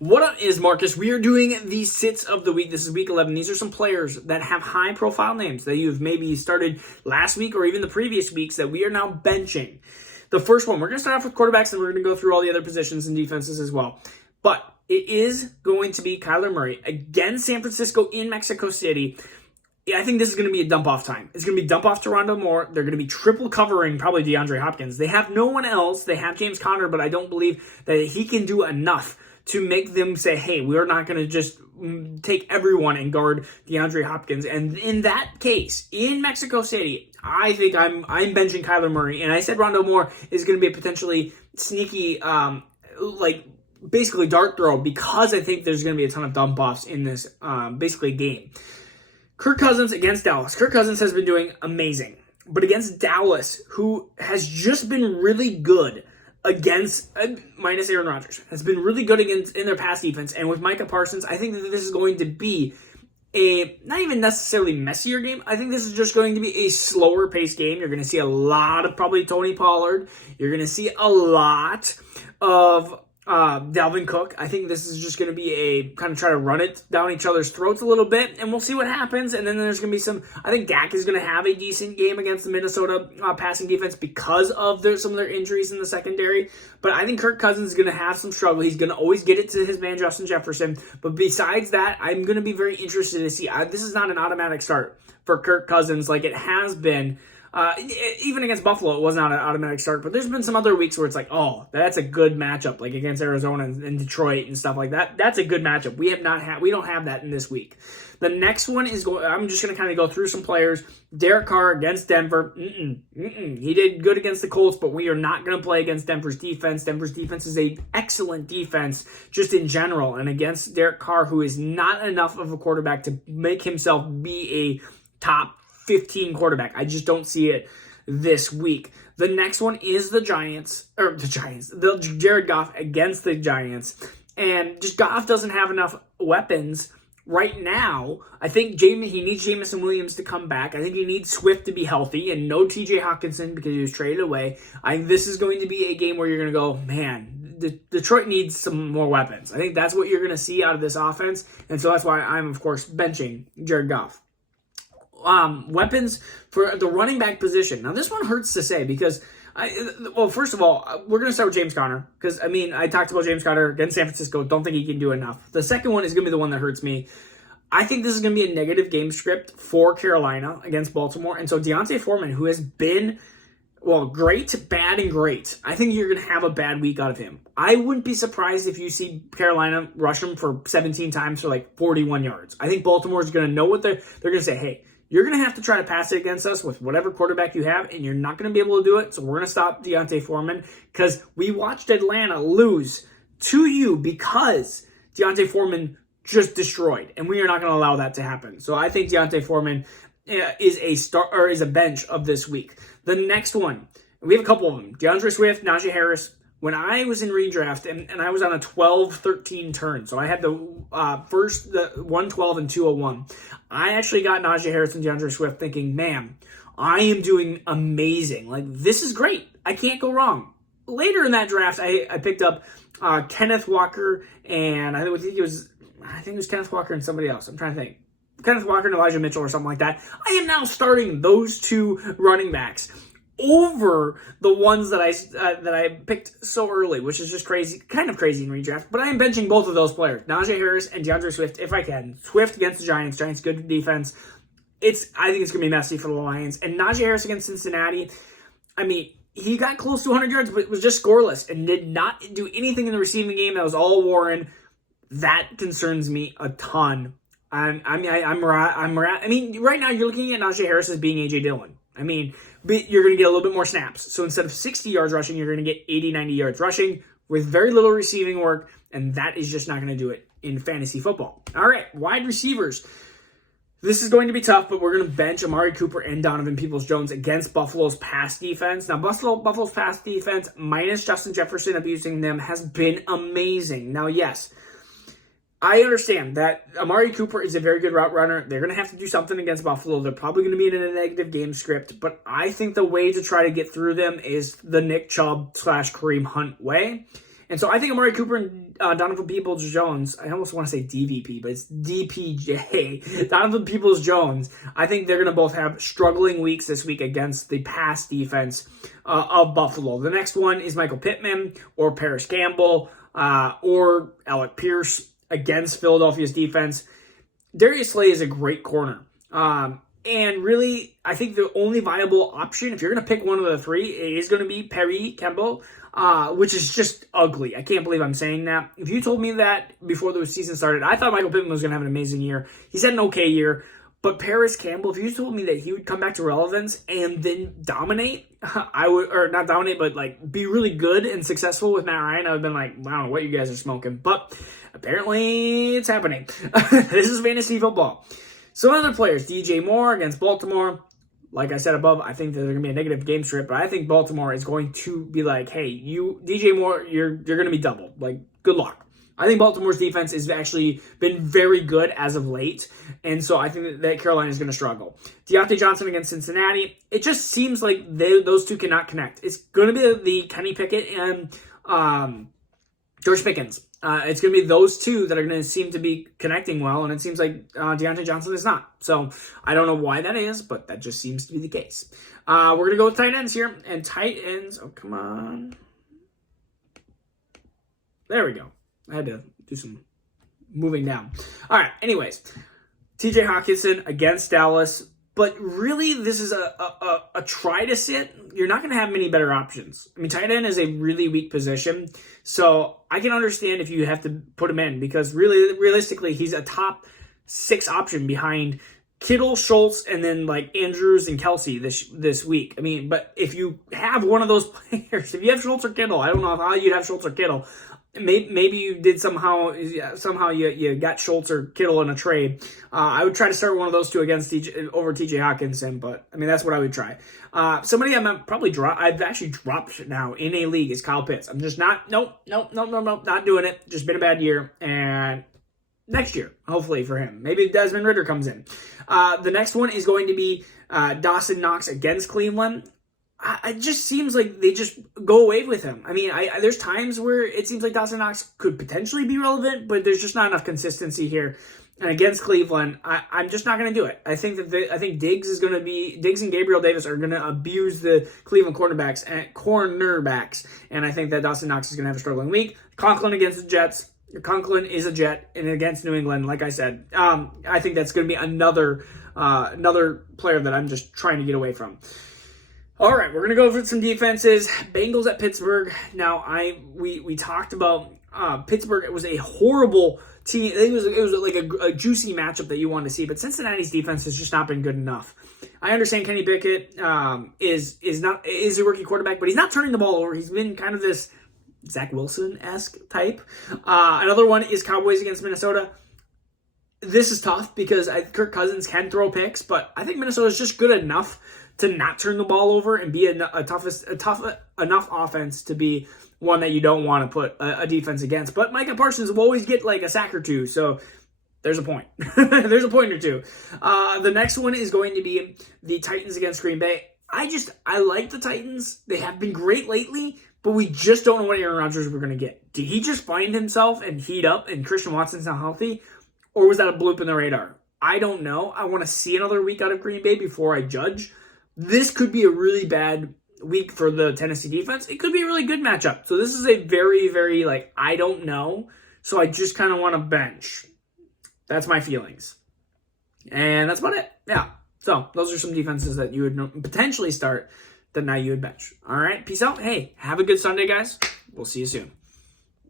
What up is Marcus? We are doing the sits of the week. This is week 11. These are some players that have high profile names that you've maybe started last week or even the previous weeks that we are now benching. The first one, we're going to start off with quarterbacks and we're going to go through all the other positions and defenses as well. But it is going to be Kyler Murray against San Francisco in Mexico City. I think this is going to be a dump-off time. It's going to be dump-off to Rondale Moore. They're going to be triple covering probably DeAndre Hopkins. They have no one else. They have James Conner, but I don't believe that he can do enough to make them say, hey, we're not going to just take everyone and guard DeAndre Hopkins. And in that case, in Mexico City, I think I'm benching Kyler Murray. And I said Rondale Moore is going to be a potentially sneaky, basically dart throw because I think there's going to be a ton of dump-offs in this basically game. Kirk Cousins against Dallas. Kirk Cousins has been doing amazing. But against Dallas, who has just been really good against, minus Aaron Rodgers, has been really good against in their pass defense. And with Micah Parsons, I think that this is going to be a, not even necessarily messier game. I think this is just going to be a slower paced game. You're going to see a lot of probably Tony Pollard. You're going to see a lot of Dalvin Cook. I think this is just going to be a kind of try to run it down each other's throats a little bit, and we'll see what happens. And then there's going to be some, I think Dak is going to have a decent game against the Minnesota passing defense because of some of their injuries in the secondary. But I think Kirk Cousins is going to have some struggle. He's going to always get it to his man Justin Jefferson. But besides that, I'm going to be very interested to see. This is not an automatic start for Kirk Cousins like it has been. Even against Buffalo, it was not an automatic start, but there's been some other weeks where it's like, oh, that's a good matchup, like against Arizona and Detroit and stuff like that. That's a good matchup. We don't have that in this week. The next one is I'm just going to kind of go through some players. Derek Carr against Denver. He did good against the Colts, but we are not going to play against Denver's defense. Denver's defense is an excellent defense just in general, and against Derek Carr, who is not enough of a quarterback to make himself be a top 15 quarterback. I just don't see it this week. The next one is the Jared Goff against the Giants. And just Goff doesn't have enough weapons right now. I think he needs Jameson Williams to come back. I think he needs Swift to be healthy and no TJ Hawkinson because he was traded away. I think this is going to be a game where you're going to go, man, Detroit needs some more weapons. I think that's what you're going to see out of this offense. And so that's why I'm, of course, benching Jared Goff. Weapons for the running back position. Now, this one hurts to say because, first of all, we're going to start with James Conner because, I talked about James Conner against San Francisco. Don't think he can do enough. The second one is going to be the one that hurts me. I think this is going to be a negative game script for Carolina against Baltimore. And so D'Onta Foreman, who has been, great, bad, and great, I think you're going to have a bad week out of him. I wouldn't be surprised if you see Carolina rush him for 17 times for 41 yards. I think Baltimore is going to know what they're going to say, hey, you're going to have to try to pass it against us with whatever quarterback you have, and you're not going to be able to do it, so we're going to stop D'Onta Foreman because we watched Atlanta lose to you because D'Onta Foreman just destroyed, and we are not going to allow that to happen. So I think D'Onta Foreman is a start or is a bench of this week. The next one, we have a couple of them. DeAndre Swift, Najee Harris. When I was in redraft, and I was on a 12-13 turn, so I had the 112 and 201, I actually got Najee Harris and DeAndre Swift thinking, man, I am doing amazing. This is great. I can't go wrong. Later in that draft, I picked up Kenneth Walker, and I think it was Kenneth Walker and somebody else. I'm trying to think. Kenneth Walker and Elijah Mitchell or something like that. I am now starting those two running backs over the ones that I picked so early, which is just crazy, kind of crazy in redraft. But I am benching both of those players, Najee Harris and DeAndre Swift, if I can. Swift against the Giants. Giants good defense. I think it's gonna be messy for the Lions. And Najee Harris against Cincinnati. He got close to 100 yards, but was just scoreless and did not do anything in the receiving game. That was all Warren. That concerns me a ton. Right now you're looking at Najee Harris as being A.J. Dillon. But you're going to get a little bit more snaps. So instead of 60 yards rushing, you're going to get 80, 90 yards rushing with very little receiving work, and that is just not going to do it in fantasy football. All right, wide receivers. This is going to be tough, but we're going to bench Amari Cooper and Donovan Peoples-Jones against Buffalo's pass defense. Now, Buffalo's pass defense, minus Justin Jefferson abusing them, has been amazing. Now, yes, I understand that Amari Cooper is a very good route runner. They're going to have to do something against Buffalo. They're probably going to be in a negative game script, but I think the way to try to get through them is the Nick Chubb / Kareem Hunt way. And so I think Amari Cooper and Donovan Peoples-Jones, I almost want to say DVP, but it's DPJ, Donovan Peoples-Jones, I think they're going to both have struggling weeks this week against the pass defense of Buffalo. The next one is Michael Pittman or Paris Campbell or Alec Pierce against Philadelphia's defense. Darius Slay is a great corner. And really, I think the only viable option, if you're going to pick one of the three, it is going to be Paris Campbell, which is just ugly. I can't believe I'm saying that. If you told me that before the season started, I thought Michael Pittman was going to have an amazing year. He's had an okay year. But Paris Campbell, if you told me that he would come back to relevance and then dominate, I would, or not dominate, but like be really good and successful with Matt Ryan, I would have been like, I don't know what you guys are smoking. But apparently it's happening. This is fantasy football. Some other players, DJ Moore against Baltimore. Like I said above, I think that they're going to be a negative game script, but I think Baltimore is going to be like, hey, you, DJ Moore, you're going to be doubled. Like, good luck. I think Baltimore's defense has actually been very good as of late, and so I think that Carolina is going to struggle. Deontay Johnson against Cincinnati, it just seems like those two cannot connect. It's going to be the Kenny Pickett and George Pickens. It's going to be those two that are going to seem to be connecting well, and it seems like Deontay Johnson is not. So I don't know why that is, but that just seems to be the case. We're going to go with tight ends here, and tight ends, oh, come on. There we go. I had to do some moving down. All right, anyways. TJ Hawkinson against Dallas. But really, this is a try to sit. You're not going to have many better options. I mean, tight end is a really weak position. So I can understand if you have to put him in. Because really, realistically, he's a top 6 option behind Kittle, Schultz, and then like Andrews and Kelsey this week. I mean, but if you have one of those players, if you have Schultz or Kittle, I don't know how you'd have Schultz or Kittle. Maybe you did somehow you got Schultz or Kittle in a trade. I would try to start one of those two over TJ Hawkinson, but I mean that's what I would try. Somebody I've actually dropped now in a league is Kyle Pitts. I'm just not not doing it. Just been a bad year, and next year hopefully for him, maybe Desmond Ridder comes in. The next one is going to be Dawson Knox against Cleveland. It just seems like they just go away with him. I mean, there's times where it seems like Dawson Knox could potentially be relevant, but there's just not enough consistency here. And against Cleveland, I'm just not going to do it. I think Diggs and Gabriel Davis are going to abuse the Cleveland cornerbacks, and I think that Dawson Knox is going to have a struggling week. Conklin against the Jets. Conklin is a Jet, and against New England, like I said, I think that's going to be another player that I'm just trying to get away from. All right, we're going to go over some defenses. Bengals at Pittsburgh. Now, we talked about Pittsburgh. It was a horrible team. It was like a juicy matchup that you wanted to see, but Cincinnati's defense has just not been good enough. I understand Kenny Pickett is a rookie quarterback, but he's not turning the ball over. He's been kind of this Zach Wilson-esque type. Another one is Cowboys against Minnesota. This is tough because Kirk Cousins can throw picks, but I think Minnesota is just good enough to not turn the ball over and be a tough enough offense to be one that you don't want to put a defense against. But Micah Parsons will always get like a sack or two, so there's a point. There's a point or two. The next one is going to be the Titans against Green Bay. I like the Titans. They have been great lately, but we just don't know what Aaron Rodgers we're going to get. Did he just find himself and heat up and Christian Watson's not healthy? Or was that a bloop in the radar? I don't know. I want to see another week out of Green Bay before I judge. This could be a really bad week for the Tennessee defense. It could be a really good matchup. So this is a very, very, I don't know. So I just kind of want to bench. That's my feelings. And that's about it. Yeah. So those are some defenses that you would potentially start that now you would bench. All right. Peace out. Hey, have a good Sunday, guys. We'll see you soon.